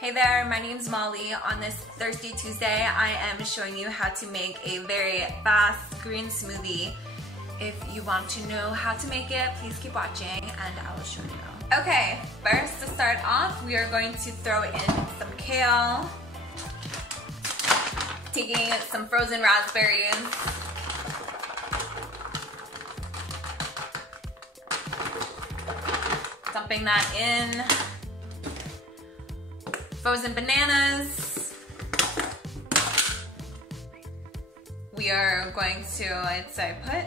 Hey there, my name's Molly. On this Thirsty Tuesday, I am showing you how to make a very fast green smoothie. If you want to know how to make it, please keep watching and I will show you. Okay, first to start off, we are going to throw in some kale, taking some frozen raspberries, dumping that in, frozen bananas. We are going to, I'd say, put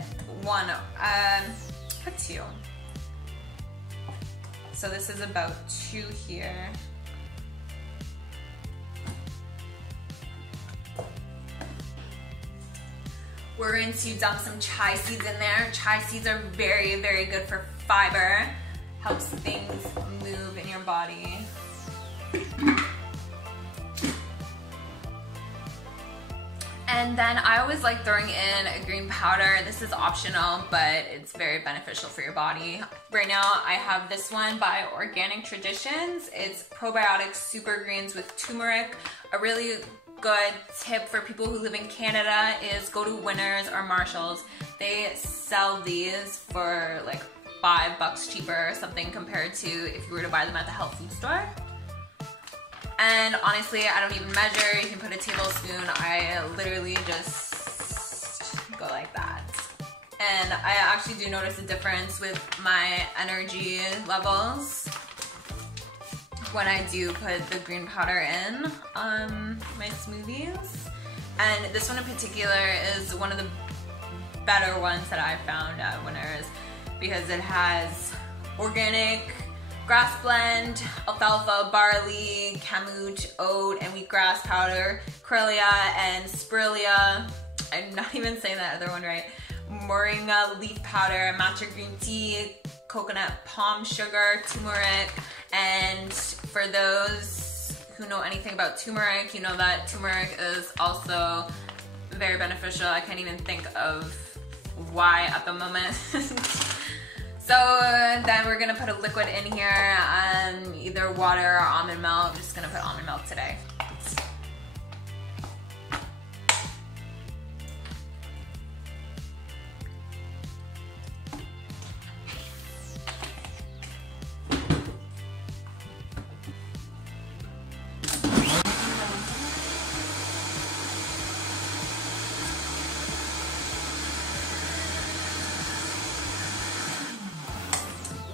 two. So this is about 2 here. We're going to dump some chia seeds in there. Chia seeds are very, very good for fiber. Helps things move in your body. And then I always like throwing in a green powder. This is optional, but it's very beneficial for your body. Right now I have this one by Organic Traditions. It's Probiotic Super Greens with turmeric. A really good tip for people who live in Canada is go to Winners or Marshalls. They sell these for like $5 cheaper or something compared to if you were to buy them at the health food store. And honestly, I don't even measure. You can put a tablespoon. I literally just go like that. And I actually do notice a difference with my energy levels when I do put the green powder in my smoothies. And this one in particular is one of the better ones that I found at Winners because it has organic grass blend, alfalfa, barley, kamut, oat, and wheatgrass powder, Corellia and spirulina. I'm not even saying that other one right. Moringa leaf powder, matcha green tea, coconut palm sugar, turmeric, and for those who know anything about turmeric, you know that turmeric is also very beneficial. I can't even think of why at the moment. So then we're gonna put a liquid in here, either water or almond milk. I'm just gonna put almond milk today.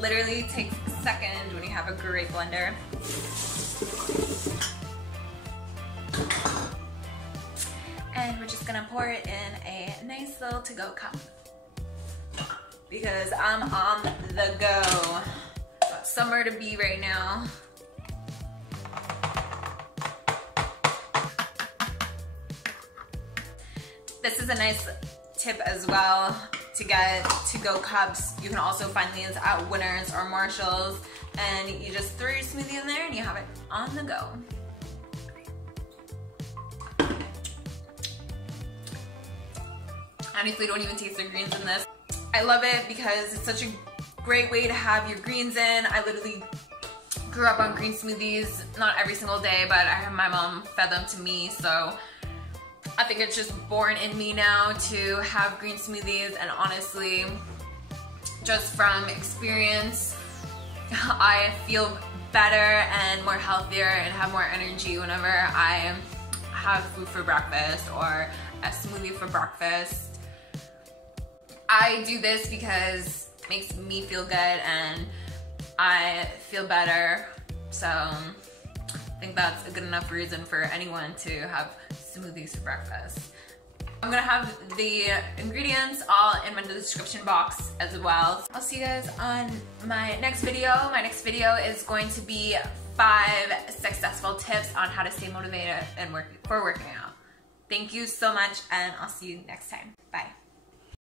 Literally takes a second when you have a great blender. And we're just gonna pour it in a nice little to-go cup. Because I'm on the go. Got somewhere to be right now. This is a nice tip as well. To get to-go cups, you can also find these at Winners or Marshalls, and you just throw your smoothie in there and you have it on the go. Honestly, don't even taste the greens in this. I love it because it's such a great way to have your greens in. I literally grew up on green smoothies, not every single day, but my mom fed them to me, so I think it's just born in me now to have green smoothies, and honestly, just from experience, I feel better and more healthier and have more energy whenever I have food for breakfast or a smoothie for breakfast. I do this because it makes me feel good and I feel better, so I think that's a good enough reason for anyone to have smoothies for breakfast. I'm gonna have the ingredients all in my description box as well. I'll see you guys on my next video. My next video is going to be 5 successful tips on how to stay motivated and working out. Thank you so much, and I'll see you next time. Bye.